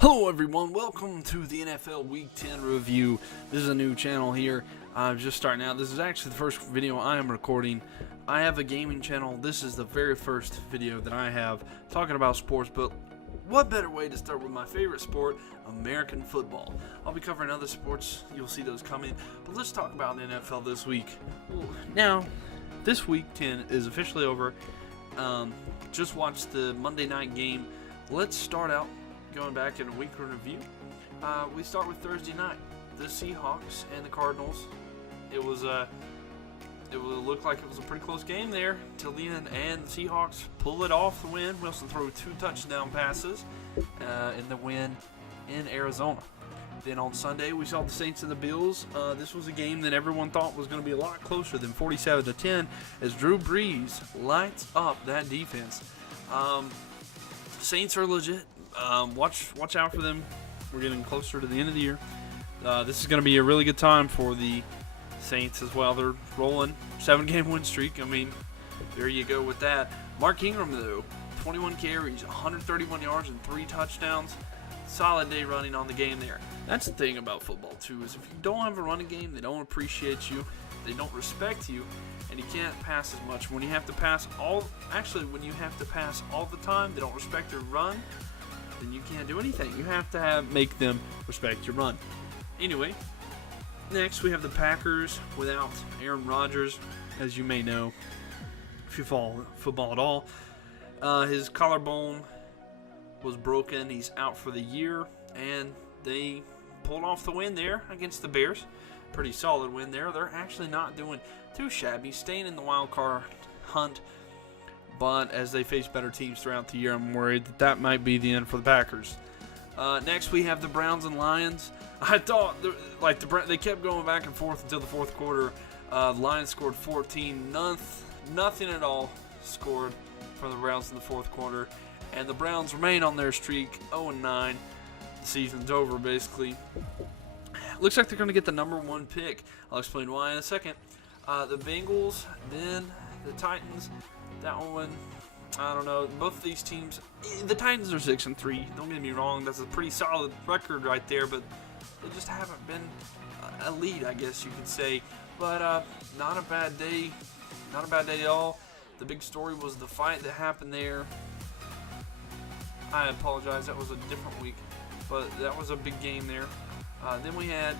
Hello everyone, welcome to the NFL Week 10 review. This is a new channel here. I'm just starting out. This is actually the first video I am recording. I have a gaming channel. This is the very first video that I have talking about sports, but what better way to start with my favorite sport, American football. I'll be covering other sports, you'll see those coming, but let's talk about the NFL this week. Now, this Week 10 is officially over. Just watched the Monday night game. Let's start out going back in a week review. We start with Thursday night. The Seahawks and the Cardinals. It looked like it was a pretty close game there till the end, and the Seahawks pull it off the win. Wilson threw 2 touchdown passes in the win in Arizona. Then on Sunday, we saw the Saints and the Bills. This was a game that everyone thought was going to be a lot closer than 47-10 as Drew Brees lights up that defense. Saints are legit. Watch out for them. We're getting closer to the end of the year. This is going to be a really good time for the Saints as well. They're rolling 7-game win streak. I mean, there you go with that. Mark Ingram, though, 21 carries, 131 yards, and 3 touchdowns. Solid day running on the game there. That's the thing about football, too, is if you don't have a running game, they don't appreciate you, they don't respect you, and you can't pass as much. When you have to pass when you have to pass all the time, they don't respect your run, then you can't do anything. You have to make them respect your run. Anyway, next we have the Packers without Aaron Rodgers, as you may know, if you follow football at all. His collarbone was broken. He's out for the year, and they pulled off the win there against the Bears. Pretty solid win there. They're actually not doing too shabby, staying in the wild card hunt. But as they face better teams throughout the year, I'm worried that might be the end for the Packers. Next, we have the Browns and Lions. I thought they kept going back and forth until the fourth quarter. The Lions scored 14. Nothing at all scored from the Browns in the fourth quarter. And the Browns remain on their streak, 0-9. The season's over, basically. Looks like they're going to get the number 1 pick. I'll explain why in a second. The Bengals, then the Titans. That one, I don't know. Both of these teams, the Titans are 6-3. Don't get me wrong, that's a pretty solid record right there, but they just haven't been elite, I guess you could say. But not a bad day. Not a bad day at all. The big story was the fight that happened there. I apologize, that was a different week, but that was a big game there. Then we had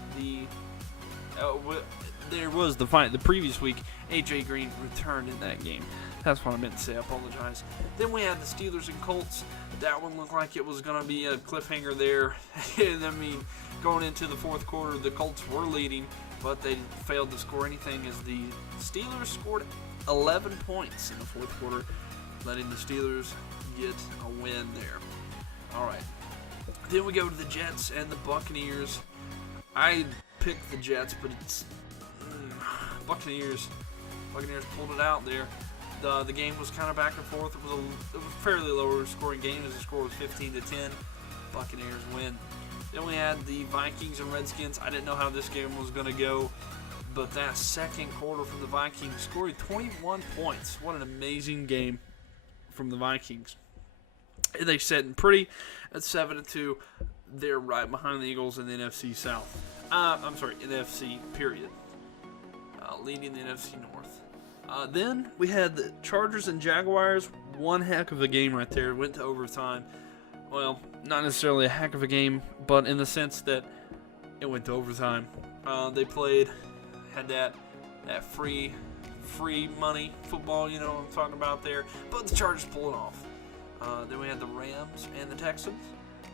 there was the fight the previous week. AJ Green returned in that game. That's what I meant to say. I apologize. Then we had the Steelers and Colts. That one looked like it was going to be a cliffhanger there. And I mean, going into the fourth quarter, the Colts were leading, but they failed to score anything as the Steelers scored 11 points in the fourth quarter, letting the Steelers get a win there. All right. Then we go to the Jets and the Buccaneers. I picked the Jets, but it's Buccaneers pulled it out there. The game was kind of back and forth. It was a fairly lower scoring game as the score was 15-10. Buccaneers win. Then we had the Vikings and Redskins. I didn't know how this game was going to go, but that second quarter from the Vikings scored 21 points. What an amazing game from the Vikings. And they sitting pretty at 7-2. They're right behind the Eagles in the NFC South. NFC period. Leading the NFC North. Then we had the Chargers and Jaguars. One heck of a game right there. Went to overtime. Well, not necessarily a heck of a game, but in the sense that it went to overtime. They had that free money football, you know what I'm talking about there. But the Chargers pulled it off. Then we had the Rams and the Texans.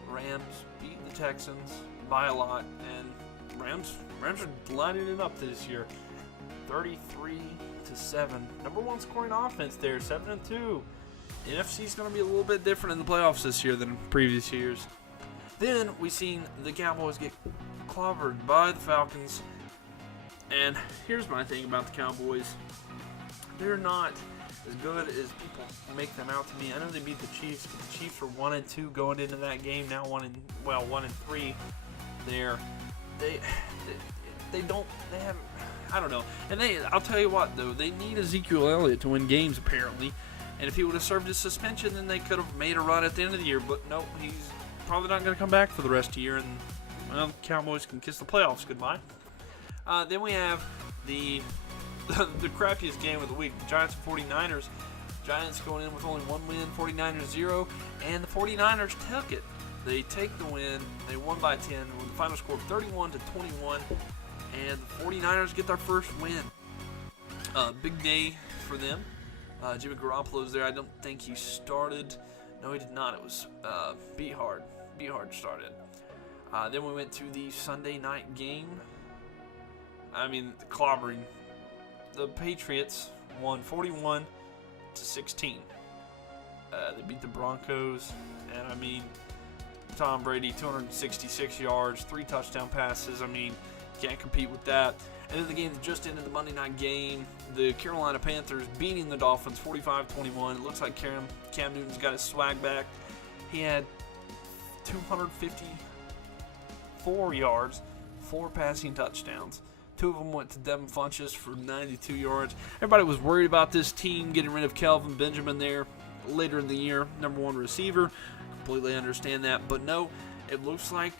Rams beat the Texans by a lot, and Rams are lining it up this year. 33-7. Number 1 scoring offense there, 7-2. NFC's going to be a little bit different in the playoffs this year than previous years. Then we seen the Cowboys get clobbered by the Falcons. And here's my thing about the Cowboys. They're not as good as people make them out to be. I know they beat the Chiefs, but the Chiefs were 1-2 going into that game. Now 1-3 there. They haven't. I don't know. And I'll tell you what though, they need Ezekiel Elliott to win games apparently. And if he would have served his suspension, then they could have made a run at the end of the year. But no, probably not going to come back for the rest of the year, and well, the Cowboys can kiss the playoffs goodbye. Then we have the crappiest game of the week, the Giants and 49ers. Giants going in with only one win, 49ers 0, and the 49ers took it. They take the win. They won by 10 with the final score of 31-21, and the 49ers get their first win. Big day for them. Jimmy Garoppolo's there. I don't think he started. No, he did not. It was Beathard. Beathard started. Then we went to the Sunday night game. I mean, the clobbering. The Patriots won 41-16. They beat the Broncos, and I mean, Tom Brady, 266 yards, 3 touchdown passes. I mean, can't compete with that. And then the game that just ended, the Monday night game, the Carolina Panthers beating the Dolphins 45-21. It looks like Cam Newton's got his swag back. He had 254 yards, 4 passing touchdowns. 2 of them went to Devin Funchess for 92 yards. Everybody was worried about this team getting rid of Kelvin Benjamin there later in the year, number 1 receiver. Completely understand that. But no, it looks like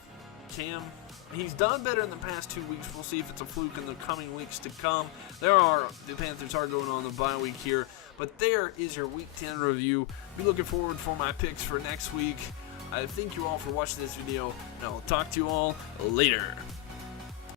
Cam, he's done better in the past 2 weeks. We'll see if it's a fluke in the coming weeks to come. The Panthers are going on the bye week here. But there is your Week 10 review. Be looking forward for my picks for next week. I thank you all for watching this video, and I will talk to you all later.